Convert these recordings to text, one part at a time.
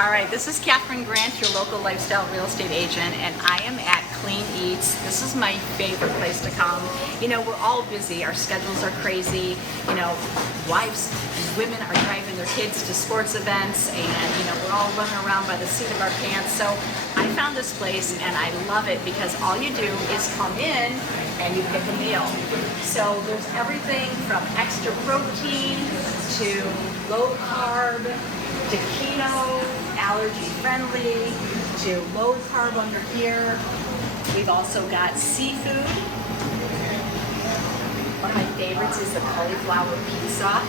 All right, this is Katherine Grant, your local lifestyle real estate agent, and I am at Clean Eatz. This is my favorite place to come. You know, we're all busy. Our schedules are crazy. You know, wives and women are driving their kids to sports events, and, you know, we're all running around by the seat of our pants. So I found this place, and I love it because all you do is come in and you pick a meal. So there's everything from extra protein to low carb to keto, allergy friendly, to low carb under here. We've also got seafood. One of my favorites is the cauliflower pizza.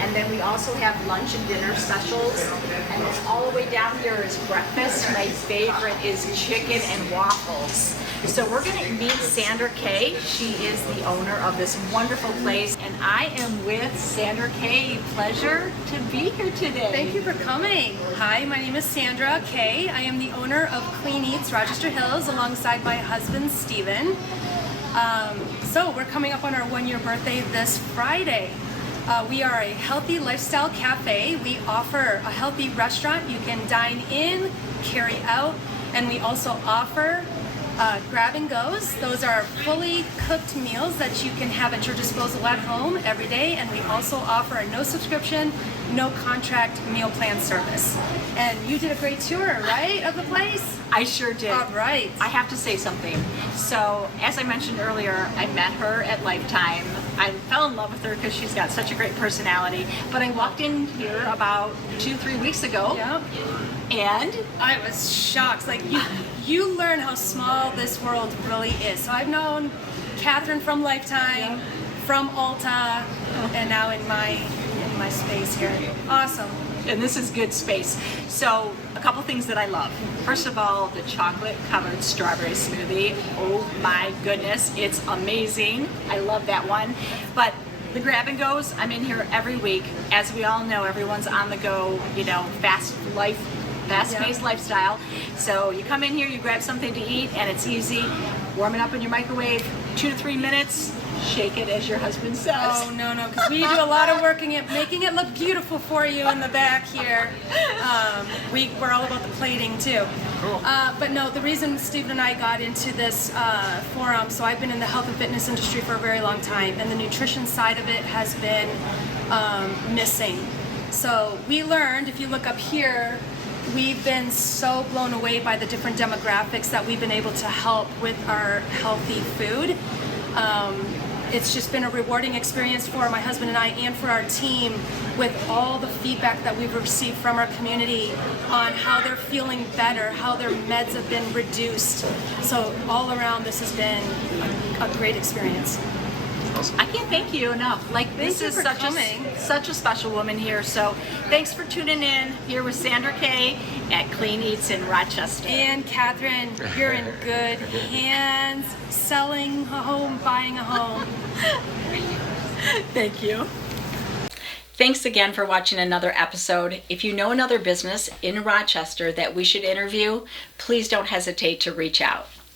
And then we also have lunch and dinner specials. And then all the way down here is breakfast. My favorite is chicken and waffles. So we're going to meet Sandra Kay. She is the owner of this wonderful place. And I am with Sandra Kay. Pleasure to be here today. Thank you for coming. Hi, my name is Sandra Kay. I am the owner of Clean Eatz, Rochester Hills, alongside my husband, Steven. So we're coming up on our 1-year birthday this Friday. We are a healthy lifestyle cafe. We offer a healthy restaurant. You can dine in, carry out, and we also offer grab and goes. Those are fully cooked meals that you can have at your disposal at home every day. And we also offer a no subscription, no contract meal plan service. And you did a great tour, right, of the place? I sure did. All right. I have to say something. So, as I mentioned earlier, I met her at Lifetime. I fell in love with her because she's got such a great personality. But I walked in here about 2-3 weeks ago. Yep. And I was shocked. Like you learn how small this world really is. So I've known Katherine from Lifetime, from Ulta, and now in my space here. Awesome. And this is good space. So a couple things that I love. First of all, the chocolate covered strawberry smoothie. Oh my goodness, it's amazing. I love that one. But the grab and goes, I'm in here every week. As we all know, everyone's on the go, you know, fast-paced lifestyle. So you come in here, you grab something to eat, and it's easy. Warm it up in your microwave, 2 to 3 minutes. Shake it, as your husband says. Oh, no, because we do a lot of work making it look beautiful for you in the back here. We're all about the plating, too. Cool. But no, the reason Stephen and I got into this forum, so I've been in the health and fitness industry for a very long time, and the nutrition side of it has been missing. So we learned, if you look up here, we've been so blown away by the different demographics that we've been able to help with our healthy food. It's just been a rewarding experience for my husband and I and for our team with all the feedback that we've received from our community on how they're feeling better, how their meds have been reduced. So all around, this has been a great experience. I can't thank you enough. Like, this is such a special woman here. So thanks for tuning in here with Sandra Kay at Clean Eatz in Rochester. And Katherine, you're in good hands, selling a home, buying a home. Thank you. Thanks again for watching another episode. If you know another business in Rochester that we should interview, please don't hesitate to reach out.